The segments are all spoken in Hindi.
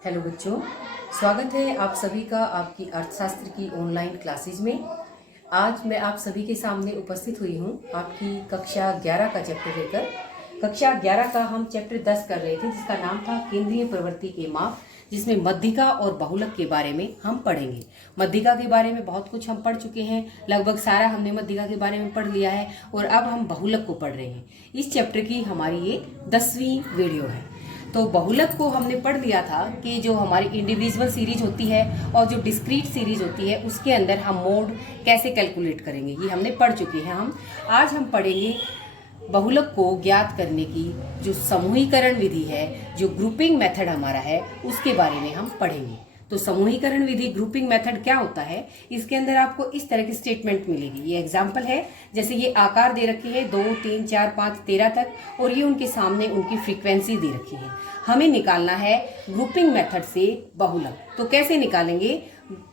हेलो बच्चों, स्वागत है आप सभी का आपकी अर्थशास्त्र की ऑनलाइन क्लासेज में। आज मैं आप सभी के सामने उपस्थित हुई हूँ आपकी कक्षा 11 का चैप्टर लेकर। कक्षा 11 का हम चैप्टर 10 कर रहे थे जिसका नाम था केंद्रीय प्रवृत्ति के माप, जिसमें मध्यिका और बहुलक के बारे में हम पढ़ेंगे। मध्यिका के बारे में बहुत कुछ हम पढ़ चुके हैं, लगभग सारा हमने मध्यिका के बारे में पढ़ लिया है और अब हम बहुलक को पढ़ रहे हैं। इस चैप्टर की हमारी ये 10वीं वीडियो है। तो बहुलक को हमने पढ़ लिया था कि जो हमारी इंडिविजुअल सीरीज होती है और जो डिस्क्रीट सीरीज होती है उसके अंदर हम मोड कैसे कैलकुलेट करेंगे, ये हमने पढ़ चुके हैं। आज हम पढ़ेंगे बहुलक को ज्ञात करने की जो समूहीकरण विधि है, जो ग्रुपिंग मेथड हमारा है, उसके बारे में हम पढ़ेंगे। तो समूहीकरण विधि, ग्रुपिंग मेथड क्या होता है, इसके अंदर आपको इस तरह की स्टेटमेंट मिलेगी। ये एग्जांपल है, जैसे ये आकार दे रखे हैं 2, 3, 4, 5, 13 तक, और ये उनके सामने उनकी फ्रीक्वेंसी दे रखी है। हमें निकालना है ग्रुपिंग मेथड से बहुलक। तो कैसे निकालेंगे?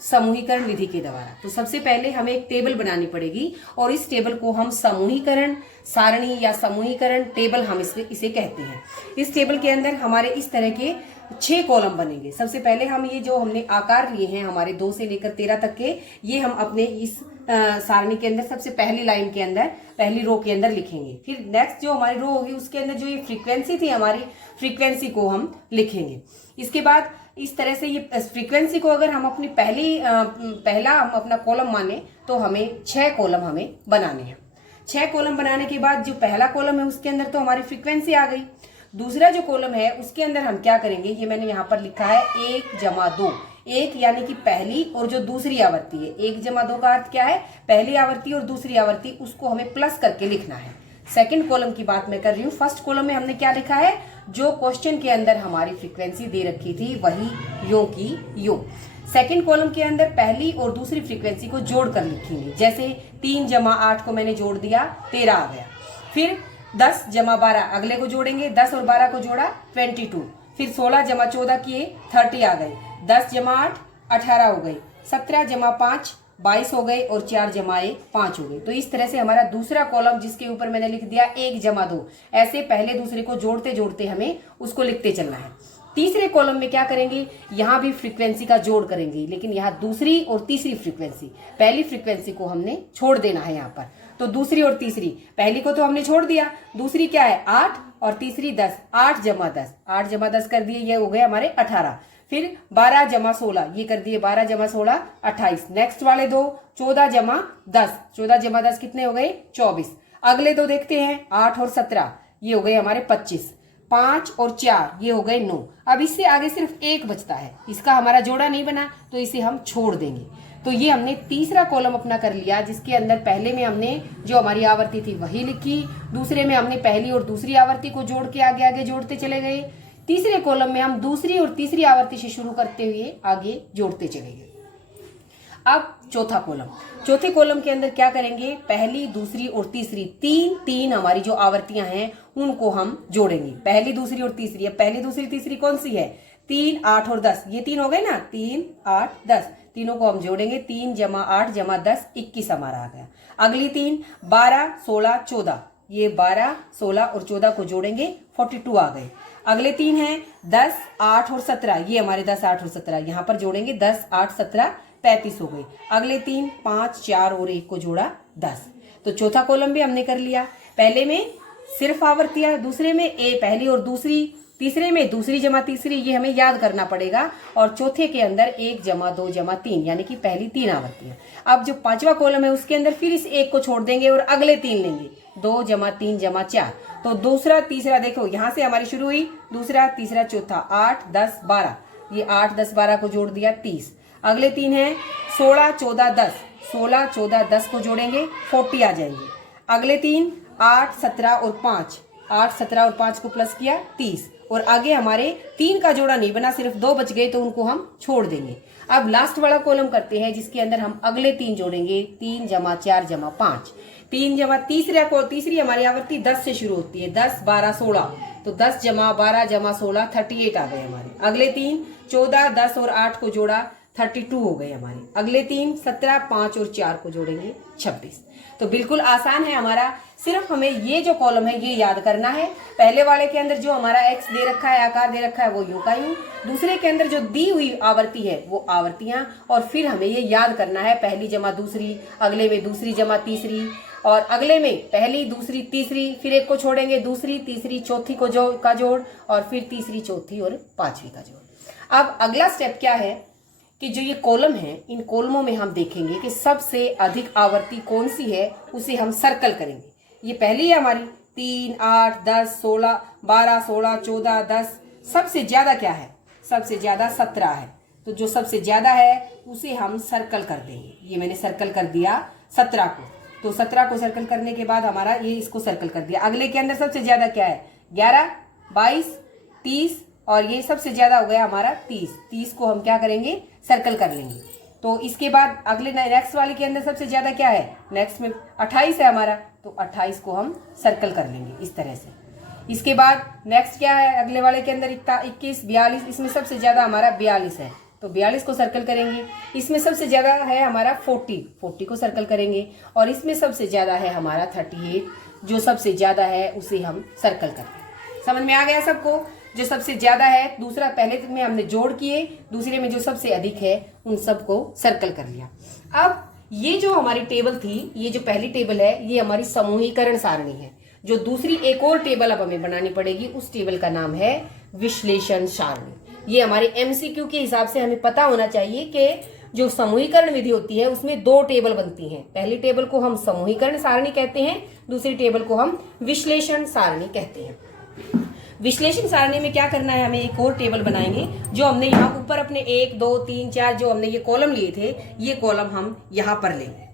समूहीकरण विधि के द्वारा। तो सबसे पहले हमें एक टेबल बनानी पड़ेगी और इस टेबल को हम समूहीकरण सारणी या समूहीकरण टेबल हम इसे कहते हैं। इस टेबल के अंदर हमारे इस तरह के 6 कॉलम बनेंगे। सबसे पहले हम ये जो हमने आकार लिए हैं हमारे 2 से लेकर 13 तक के, ये हम अपने इस सारणी के अंदर सबसे पहली लाइन के अंदर, पहली रो के अंदर लिखेंगे। फिर नेक्स्ट जो हमारी रो होगी उसके अंदर जो ये फ्रीक्वेंसी थी हमारी, फ्रीक्वेंसी को हम लिखेंगे। इसके बाद इस तरह से ये फ्रीक्वेंसी को अगर हम अपनी पहला हम अपना कॉलम माने तो हमें 6 कॉलम हमें बनाने हैं। 6 कॉलम बनाने के बाद जो पहला कॉलम है उसके अंदर तो हमारी फ्रीक्वेंसी आ गई। दूसरा जो कॉलम है उसके अंदर हम क्या करेंगे, ये मैंने यहाँ पर लिखा है 1 जमा 2। 1 यानी कि पहली और जो दूसरी आवृत्ति है, 1 जमा 2 का अर्थ क्या है? पहली आवृत्ति और दूसरी आवृत्ति, उसको हमें प्लस करके लिखना है। सेकंड कॉलम की बात मैं कर रही हूँ। फर्स्ट कॉलम में हमने क्या लिखा है? जो क्वेश्चन के अंदर हमारी फ्रीक्वेंसी दे रखी थी वही यो की यो। सेकंड कॉलम के अंदर पहली और दूसरी फ्रीक्वेंसी को जोड़ कर लिखेंगे। जैसे 3 जमा 8 को मैंने जोड़ दिया, 13 आ गया। फिर 10 जमा 12 अगले को जोड़ेंगे, 10 और 12 को जोड़ा 22। फिर 16 जमा 14 किए, 30 आ गए। 10 जमा 8 18 हो गई। 17 जमा 5 22 हो गए और 4 जमा 1 5 हो गए। तो इस तरह से हमारा दूसरा कॉलम, जिसके ऊपर मैंने लिख दिया 1 जमा 2, ऐसे पहले दूसरे को जोड़ते जोड़ते हमें उसको लिखते चलना है। तीसरे कॉलम में क्या करेंगे? यहाँ भी फ्रीक्वेंसी का जोड़ करेंगे, लेकिन यहाँ दूसरी और तीसरी फ्रीक्वेंसी, पहली फ्रीक्वेंसी को हमने छोड़ देना है यहाँ पर। तो दूसरी और तीसरी, पहली को तो हमने छोड़ दिया, दूसरी क्या है 8 और तीसरी 10। 8 जमा 10, 8 जमा 10 कर दिए, ये हो गए हमारे 18। फिर 12 जमा 16, ये कर दिए 12 जमा 16 28। नेक्स्ट वाले दो 14 जमा 10, 14 जमा 10 कितने हो गए? 24। अगले दो देखते हैं 8 और 17, ये हो गए हमारे 25। 5 और 4 ये हो गए 9। अब इससे आगे सिर्फ 1 बचता है, इसका हमारा जोड़ा नहीं बना तो इसे हम छोड़ देंगे। तो ये हमने तीसरा कॉलम अपना कर लिया, जिसके अंदर पहले में हमने जो हमारी आवर्ती थी वही लिखी, दूसरे में हमने पहली और दूसरी आवर्ती को जोड़ के आगे आगे जोड़ते चले गए। तीसरे कॉलम में हम दूसरी और तीसरी आवर्ती से शुरू करते हुए आगे जोड़ते चले गए। अब चौथा कॉलम, चौथे कॉलम के अंदर क्या करेंगे? पहली, दूसरी और तीसरी, तीन हमारी जो आवर्तियां हैं उनको हम जोड़ेंगे। पहली, दूसरी और तीसरी। अब पहली, दूसरी, तीसरी कौन सी है? 3, 8 और 10, ये 3 हो गए ना, 3, 8, 10, तीनों को हम जोड़ेंगे। 3 जमा 8 जमा 10 21 हमारा आ गया। अगली 3 12 16 14, ये 12 16 और 14 को जोड़ेंगे, 42 आ गए। अगले 3 हैं 10 8 और 17, ये हमारे 10 8 और 17 यहाँ पर जोड़ेंगे, 10 8 17 35 हो गई। अगले 3 5 4 और 1 को जोड़ा 10। तो चौथा कॉलम भी हमने कर लिया। पहले में सिर्फ आवर्तियां, दूसरे में पहली और दूसरी, तीसरे में दूसरी जमा तीसरी, ये हमें याद करना पड़ेगा। और चौथे के अंदर 1 जमा 2 जमा 3, यानी कि पहली 3 आवर्तियां। अब जो पांचवा कॉलम है उसके अंदर फिर इस 1 को छोड़ देंगे और अगले 3 लेंगे, 2 जमा 3 जमा 4। तो दूसरा तीसरा देखो यहाँ से हमारी शुरू हुई, दूसरा तीसरा चौथा, 8 10 12, ये 8 10 12 को जोड़ दिया 30। अगले 3 हैं 16 14 10, 16 14 10 को जोड़ेंगे 40 आ जाएंगे। अगले 3 8 17 और 5, 8 17 और 5 को प्लस किया 30। और आगे हमारे 3 का जोड़ा नहीं बना, सिर्फ 2 बच गए, तो उनको हम छोड़ देंगे। अब लास्ट वाला कॉलम करते हैं, जिसके अंदर हम अगले 3 जोड़ेंगे, 3 जमा 4 जमा 5। 3 जमा तीसरी हमारी आवर्ती 10 से शुरू होती है, 10 12 16, तो 10 जमा 12 जमा 16 38 आ गए हमारे। अगले 3 14 10 और 8 को जोड़ा 32 हो गए हमारे। अगले 3 17, 5 और 4 को जोड़ेंगे 26। तो बिल्कुल आसान है हमारा, सिर्फ हमें ये जो कॉलम है ये याद करना है। पहले वाले के अंदर जो हमारा x दे रखा है, आकार दे रखा है, वो यूं का यूं। दूसरे के अंदर जो दी हुई आवर्ती है वो आवर्तियां, और फिर हमें ये याद करना है पहली जमा दूसरी, अगले में दूसरी जमा तीसरी, और अगले में पहली दूसरी तीसरी, फिर एक को छोड़ेंगे दूसरी तीसरी चौथी को जोड़, और फिर तीसरी चौथी और पांचवी का जोड़। अब अगला स्टेप क्या है कि जो ये कॉलम है, इन कॉलमों में हम देखेंगे कि सबसे अधिक आवर्ती कौन सी है, उसे हम सर्कल करेंगे। ये पहली है हमारी 3 8 10 16 12 16 14 10। सबसे ज्यादा क्या है? सबसे ज्यादा 17 है। तो जो सबसे ज्यादा है उसे हम सर्कल कर देंगे। ये मैंने सर्कल कर दिया 17 को। तो 17 को सर्कल करने के बाद हमारा ये इसको सर्कल कर दिया। अगले के अंदर सबसे ज्यादा क्या है? 11 22 30, और ये सबसे ज्यादा हो गया हमारा 30। 30 को हम क्या करेंगे? सर्कल कर लेंगे। तो इसके बाद अगले नेक्स्ट वाले के अंदर सबसे ज्यादा क्या है? नेक्स्ट में 28 है हमारा, तो 28 को हम सर्कल कर लेंगे इस तरह से। इसके बाद नेक्स्ट क्या है? अगले वाले के अंदर 21 42, इसमें सबसे ज्यादा हमारा 42 है, तो 42 को सर्कल करेंगे। इसमें सबसे ज्यादा है हमारा 40 को सर्कल करेंगे। और इसमें सबसे ज्यादा है हमारा 38, जो सबसे ज्यादा है उसे हम सर्कल करेंगे। समझ में आ गया सबको? जो सबसे ज्यादा है, दूसरा पहले में हमने जोड़ किए, दूसरे में जो सबसे अधिक है उन सबको सर्कल कर लिया। अब ये जो हमारी टेबल थी, ये जो पहली टेबल है, ये हमारी समूहीकरण सारणी है। जो दूसरी एक और टेबल अब हमें बनानी पड़ेगी, उस टेबल का नाम है विश्लेषण सारणी। ये हमारे MCQ के हिसाब से हमें पता होना चाहिए कि जो समूहीकरण विधि होती है उसमें 2 टेबल बनती हैं। पहली टेबल को हम समूहीकरण सारणी कहते हैं, दूसरी टेबल को हम विश्लेषण सारणी कहते हैं। विश्लेषण सारणी में क्या करना है? हमें एक और टेबल बनाएंगे। जो हमने यहाँ ऊपर अपने 1 2 3 4 जो हमने ये कॉलम लिए थे, ये कॉलम हम यहाँ पर लेंगे।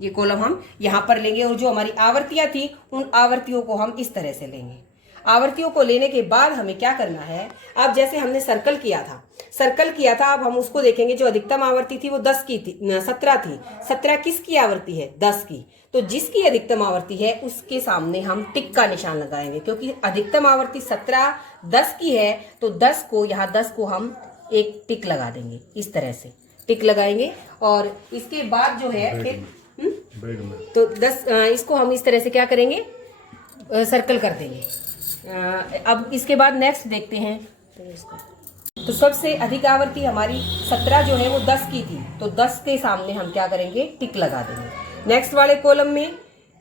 ये कॉलम हम यहाँ पर लेंगे, और जो हमारी आवर्तियां थी उन आवर्तियों को हम इस तरह से लेंगे। आवर्तियों को लेने के बाद हमें क्या करना है? अब जैसे हमने सर्कल किया था, अब हम उसको देखेंगे। जो अधिकतम आवर्ती थी वो 10 की थी, 17 थी। 17 किसकी आवर्ती है? 10 की। तो जिसकी अधिकतम आवर्ती है उसके सामने हम टिक का निशान लगाएंगे, क्योंकि अधिकतम आवर्ती 17 10 की है, तो 10 को यहाँ 10 को हम एक टिक लगा देंगे, इस तरह से टिक लगाएंगे। और इसके बाद जो है फिर तो 10 इसको हम इस तरह से क्या करेंगे? सर्कल कर देंगे। अब इसके बाद नेक्स्ट देखते हैं। तो सबसे अधिक आवर्ती हमारी 17 जो है वो 10 की थी, तो 10 के सामने हम क्या करेंगे? टिक लगा देंगे। नेक्स्ट वाले कॉलम में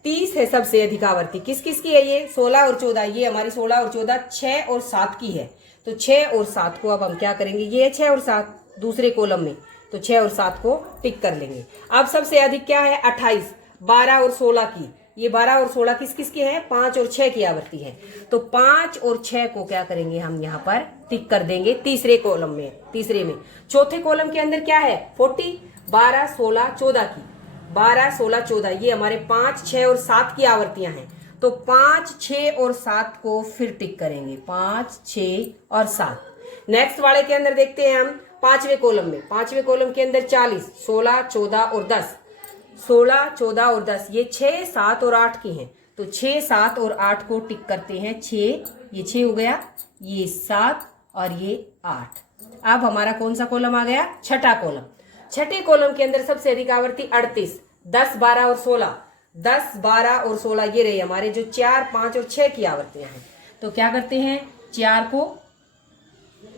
30 है सबसे अधिक आवर्ती। किस किस की है ये? 16 और 14। ये हमारी 16 और 14 6 और 7 की है। तो 6 और 7 को अब हम क्या करेंगे? ये 6 और 7 दूसरे कॉलम में, तो 6 और 7 को टिक कर लेंगे। अब सबसे अधिक क्या है? 28 12 और 16 की। ये 12 और 16 किस किस की है? 5 और 6 की आवर्ती है। तो 5 और 6 को क्या करेंगे? हम यहाँ पर टिक कर देंगे तीसरे कॉलम में। तीसरे में चौथे कॉलम के अंदर क्या है? 40 12 16 14 की। 12 16 14 ये हमारे 5 6 और 7 की आवर्तियां हैं। तो 5 6 और 7 को फिर टिक करेंगे, 5 6 और 7। नेक्स्ट वाले के अंदर देखते हैं हम पांचवें कॉलम में। पांचवें कॉलम के अंदर 40 16 14 और 10। 16 14 और 10 ये 6 7 और 8 की हैं। तो 6 7 और 8 को टिक करते हैं। 6 ये 6 हो गया, ये 7 और ये 8। अब हमारा कौन सा कॉलम आ गया? छठा कॉलम। छठे कॉलम के अंदर सबसे अधिक आवर्ती 38 10 12 और 16। 10 12 और 16 ये रहे हमारे जो 4 5 और 6 की आवर्तियां हैं। तो क्या करते हैं? 4 को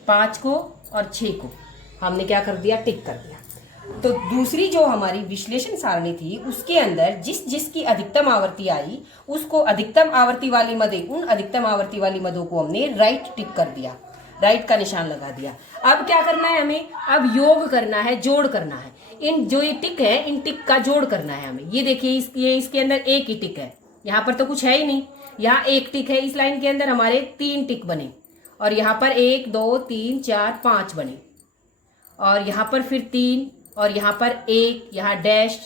5 को और 6 को हमने क्या कर दिया? टिक कर दिया। तो दूसरी जो हमारी विश्लेषण सारणी थी उसके अंदर जिसकी अधिकतम आवर्ती आई उसको अधिकतम आवर्ती वाली मदे, उन अधिकतम आवर्ती वाली मदों को हमने राइट टिक कर दिया, राइट का निशान लगा दिया। अब क्या करना है हमें? अब योग करना है, जोड़ करना है। इन जो ये टिक है इन टिक का जोड़ करना है हमें। ये देखिए ये इसके अंदर एक ही टिक है, यहाँ पर तो कुछ है ही नहीं, यहाँ एक टिक है। इस लाइन के अंदर हमारे 3 टिक बने और यहाँ पर 1 2 3 4 5 बने और यहाँ पर फिर 3 और यहाँ पर 1, यहाँ डैश,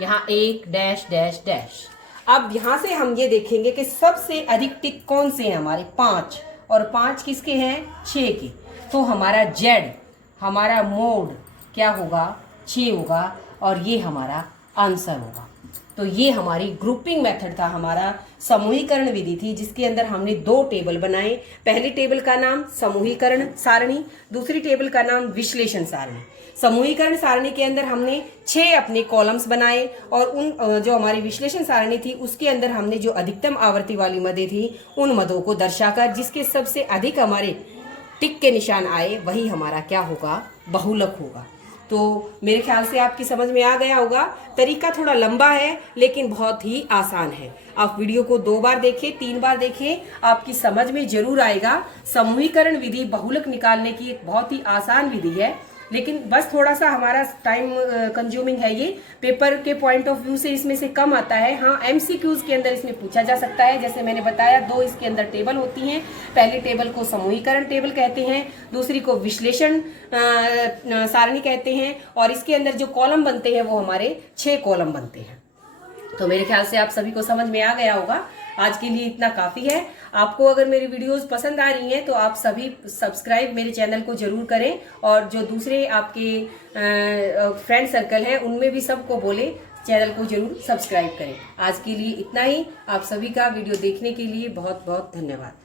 यहाँ 1 डैश डैश डैश। अब यहाँ से हम ये देखेंगे कि सबसे अधिक टिक कौन से हैं हमारे? 5 और 5 किसके हैं? 6 के। तो हमारा जेड, हमारा मोड क्या होगा? 6 होगा और ये हमारा आंसर होगा। तो ये हमारी ग्रुपिंग मेथड था, हमारा समूहीकरण विधि थी, जिसके अंदर हमने 2 टेबल बनाए। पहली टेबल का नाम समूहीकरण सारणी, दूसरी टेबल का नाम विश्लेषण सारणी। समूहीकरण सारणी के अंदर हमने 6 अपने कॉलम्स बनाए और उन जो हमारी विश्लेषण सारणी थी उसके अंदर हमने जो अधिकतम आवृत्ति वाली मदें थी उन मदों को दर्शाकर जिसके सबसे अधिक हमारे टिक के निशान आए वही हमारा क्या होगा, बहुलक होगा। तो मेरे ख्याल से आपकी समझ में आ गया होगा। तरीका थोड़ा लंबा है लेकिन बहुत ही आसान है। आप वीडियो को 2 बार देखें, 3 बार देखें, आपकी समझ में जरूर आएगा। समूहीकरण विधि बहुलक निकालने की एक बहुत ही आसान विधि है, लेकिन बस थोड़ा सा हमारा टाइम कंज्यूमिंग है। ये पेपर के पॉइंट ऑफ व्यू से इसमें से कम आता है। हाँ, एमसीक्यूज के अंदर इसमें पूछा जा सकता है। जैसे मैंने बताया 2 इसके अंदर टेबल होती हैं। पहली टेबल को समूहीकरण टेबल कहते हैं, दूसरी को विश्लेषण सारणी कहते हैं, और इसके अंदर जो कॉलम बनते हैं वो हमारे 6 कॉलम बनते हैं। तो मेरे ख्याल से आप सभी को समझ में आ गया होगा। आज के लिए इतना काफी है। आपको अगर मेरी वीडियोस पसंद आ रही हैं तो आप सभी सब्सक्राइब मेरे चैनल को जरूर करें, और जो दूसरे आपके फ्रेंड सर्कल है उनमें भी सबको बोले चैनल को जरूर सब्सक्राइब करें। आज के लिए इतना ही। आप सभी का वीडियो देखने के लिए बहुत बहुत धन्यवाद।